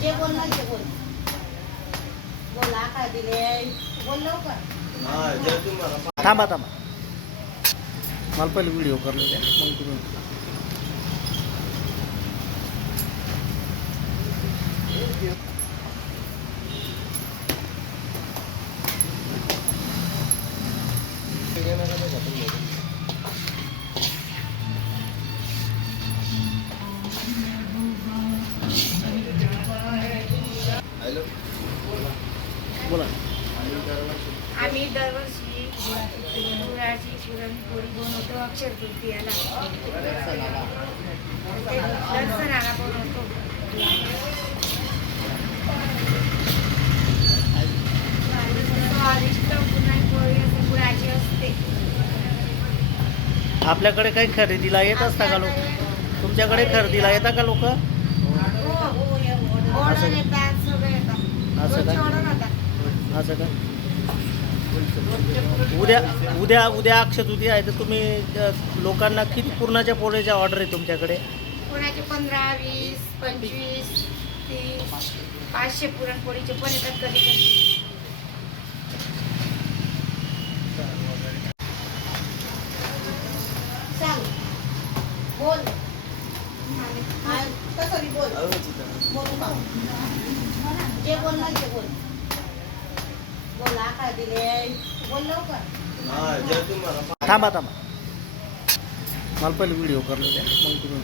जे बोल ना जे बोल बोला काय दिले बोल लवकर. थांबा थांबा मला पहिले व्हिडिओ करले द्या मग तुम्ही. बोला. आम्ही दरवर्षी गुळाची पुरणपोळी बनवतो अक्षर तृतीयाला, दर्शनाला बनवतो. स्वादिष्ट पुरणपोळी असे गुळाची असते. आपल्याकडे काही खरेदीला येत असता का लोक? तुमच्याकडे खरेदीला येतात का लोक? ऑर्डर येतात, सगळे येतात. असं का? ऑर्डर येतात. असं का? उद्या उद्या उद्या अक्षय तृतीया आहे तर तुम्ही लोकांना किती पुरणाच्या पोळ्याच्या ऑर्डर आहे तुमच्याकडे? कोणाचे 15, 20, 25, 30, 500 पुरणपोळीचे पण येतात कधी कधी. सांग बोल कसं बोल बोल जे बोल ना जे बोल बोला काय दिले बोल लवकर. थांबा थांबा मला पहिले व्हिडिओ करले द्या मग तुम्ही.